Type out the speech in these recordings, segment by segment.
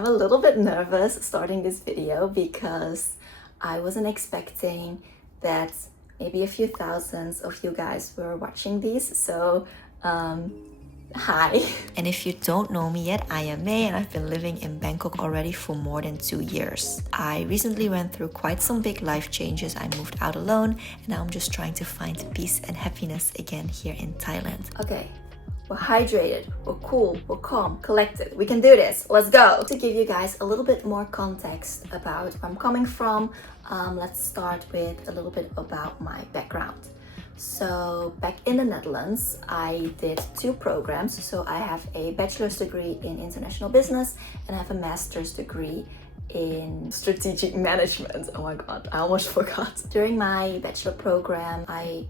I'm a little bit nervous starting this video because I wasn't expecting that maybe a few thousands of you guys were watching these. So hi. And if you don't know me yet, I am May and I've been living in Bangkok already for more than 2 years. I recently went through quite some big life changes. I moved out alone and now I'm just trying to find peace and happiness again here in Thailand. Okay, we're hydrated, we're cool, we're calm, collected. We can do this, let's go! To give you guys a little bit more context about where I'm coming from, let's start with a little bit about my background. So back in the Netherlands, I did 2 programs. So I have a bachelor's degree in international business and I have a master's degree in strategic management. Oh my god, I almost forgot. During my bachelor program, I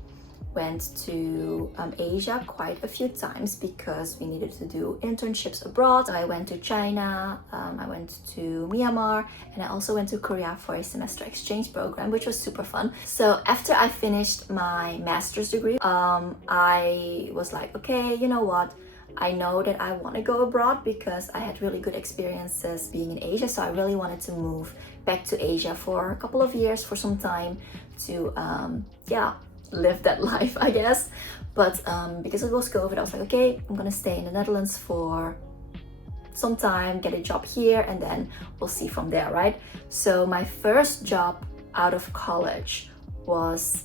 went to Asia quite a few times because we needed to do internships abroad. So I went to China, I went to Myanmar, and I also went to Korea for a semester exchange program, which was super fun. So after I finished my master's degree, I was like, okay, you know what? I know that I want to go abroad because I had really good experiences being in Asia. So I really wanted to move back to Asia for a couple of years, for some time to, live that life, I guess. But because it was COVID, I was like, okay, I'm gonna stay in the Netherlands for some time, get a job here, and then we'll see from there, right? So my first job out of college was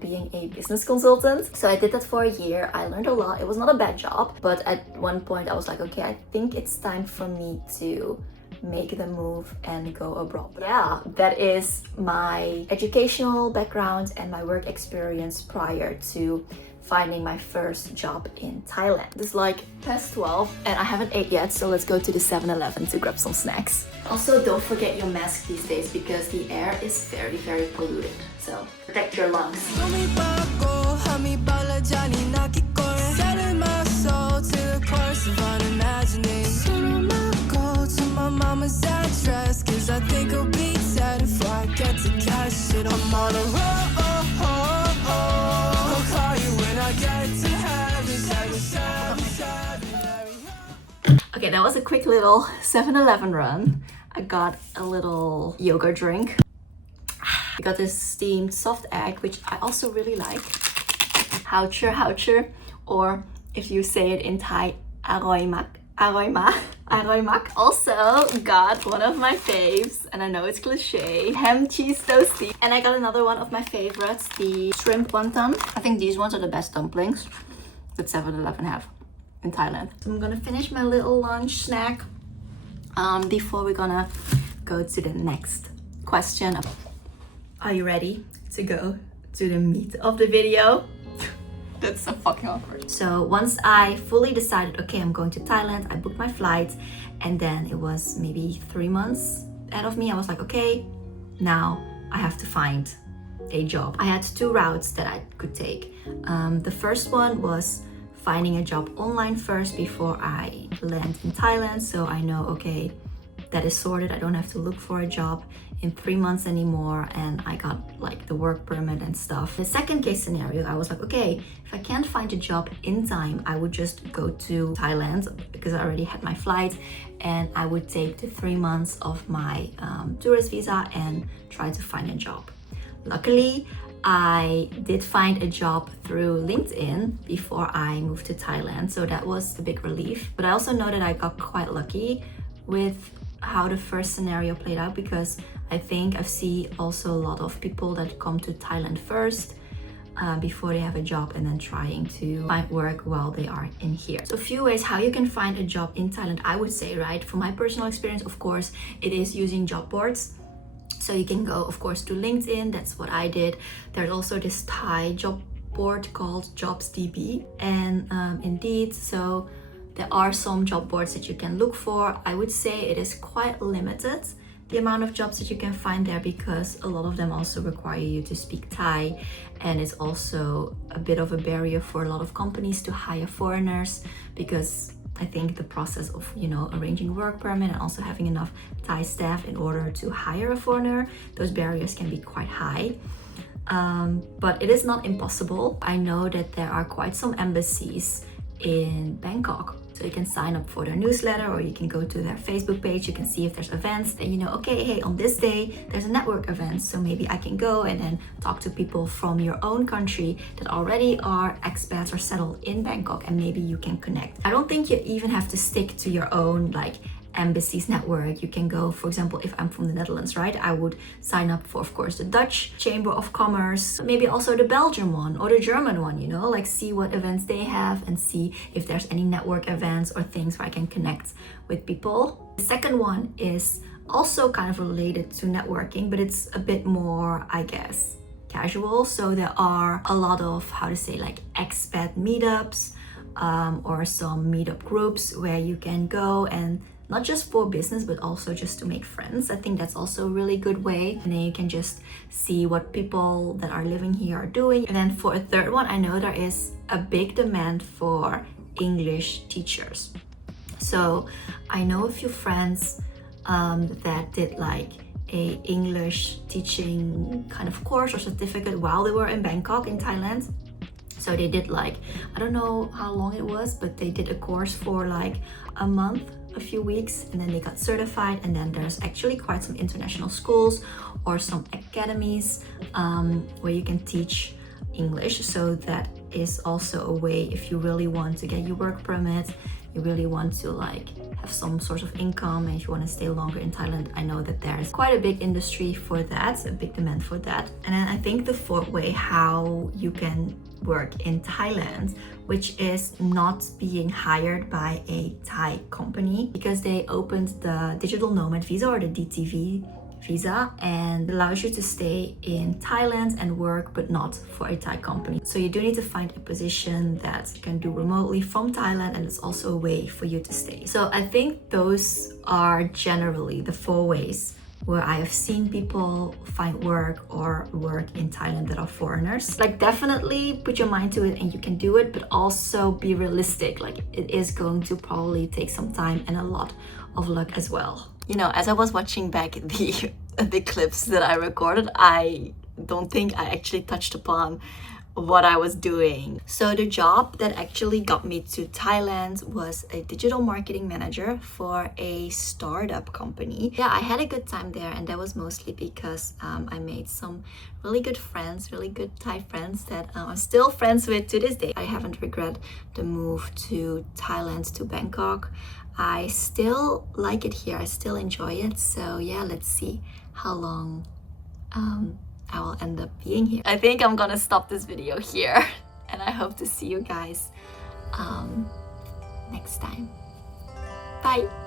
being a business consultant. So I did that for a year. I learned a lot. It was not a bad job, but at one point I was like, okay, I think it's time for me to make the move and go abroad. Yeah, that is my educational background and my work experience prior to finding my first job in Thailand. It's like past 12 and I haven't ate yet, so let's go to the 7-Eleven to grab some snacks. Also, don't forget your mask these days because the air is very, very polluted. So protect your lungs. Mama's address, cause I think I'll be dead if I get to cash it. I'm on a roll, I'll call you when I get to heaven. Okay, that was a quick little 7-Eleven run. I got a little yogurt drink. I got this steamed soft egg, which I also really like. Houcher, or if you say it in Thai, aroy mak. Also got one of my faves, and I know it's cliche, ham cheese toasty. And I got another one of my favorites, the shrimp wonton. I think these ones are the best dumplings that 7-Eleven have in Thailand. So I'm gonna finish my little lunch snack before we're gonna go to the next question. Are you ready to go to the meat of the video? That's so fucking awkward. So once I fully decided, okay, I'm going to Thailand, I booked my flight, and then it was maybe 3 months ahead of me. I was like, okay, now I have to find a job. I had 2 routes that I could take. The first one was finding a job online first before I land in Thailand. So I know, okay, that is sorted. I don't have to look for a job in 3 months anymore, and I got like the work permit and stuff. The second case scenario, I was like, okay, if I can't find a job in time, I would just go to Thailand because I already had my flight, and I would take the 3 months of my tourist visa and try to find a job. Luckily, I did find a job through LinkedIn before I moved to Thailand, so that was a big relief. But I also know that I got quite lucky with how the first scenario played out, because I think I've seen also a lot of people that come to Thailand first before they have a job and then trying to find work while they are in here. So a few ways how you can find a job in Thailand, I would say, right? From my personal experience, of course, it is using job boards. So you can go, of course, to LinkedIn. That's what I did. There's also this Thai job board called JobsDB and Indeed. So there are some job boards that you can look for. I would say it is quite limited, the amount of jobs that you can find there, because a lot of them also require you to speak Thai, and it's also a bit of a barrier for a lot of companies to hire foreigners, because I think the process of, you know, arranging work permit and also having enough Thai staff in order to hire a foreigner, those barriers can be quite high. But it is not impossible. I know that there are quite some embassies in Bangkok So you can sign up for their newsletter, or you can go to their Facebook page. You can see if there's events that you know, okay, hey, on this day there's a network event, so maybe I can go and then talk to people from your own country that already are expats or settled in Bangkok, and maybe you can connect. I don't think you even have to stick to your own like embassies network. You can go, for example, if I'm from the Netherlands, right, I would sign up for, of course, the Dutch Chamber of Commerce, maybe also the Belgian one or the German one, you know, like see what events they have and see if there's any network events or things where I can connect with people. The second one is also kind of related to networking, but it's a bit more, I guess, casual. So there are a lot of, how to say, like expat meetups, or some meetup groups where you can go, and not just for business but also just to make friends. I think that's also a really good way, and then you can just see what people that are living here are doing. And then for a third one, I know there is a big demand for English teachers. So I know a few friends that did like a English teaching kind of course or certificate while they were in Bangkok in Thailand. So they did like, I don't know how long it was, but they did a course for like a month, a few weeks, and then they got certified. And then there's actually quite some international schools or some academies where you can teach English. So that is also a way, if you really want to get your work permit, you really want to like have some sort of income, and if you want to stay longer in Thailand, I know that there's quite a big industry for that, a big demand for that. And then I think the fourth way how you can work in Thailand, which is not being hired by a Thai company, because they opened the digital nomad visa or the DTV visa, and allows you to stay in Thailand and work, but not for a Thai company. So you do need to find a position that you can do remotely from Thailand, and it's also a way for you to stay. So I think those are generally the 4 ways where I have seen people find work or work in Thailand that are foreigners. Like, definitely put your mind to it and you can do it, but also be realistic. Like, it is going to probably take some time and a lot of luck as well. You know, as I was watching back the clips that I recorded, I don't think I actually touched upon what I was doing. So the job that actually got me to Thailand was a digital marketing manager for a startup company. Yeah, I had a good time there, and that was mostly because I made some really good friends, really good Thai friends that I'm still friends with to this day. I haven't regretted the move to Thailand, to Bangkok. I still like it here, I still enjoy it. So yeah, let's see how long I will end up being here. I think I'm gonna stop this video here, and I hope to see you guys next time. Bye!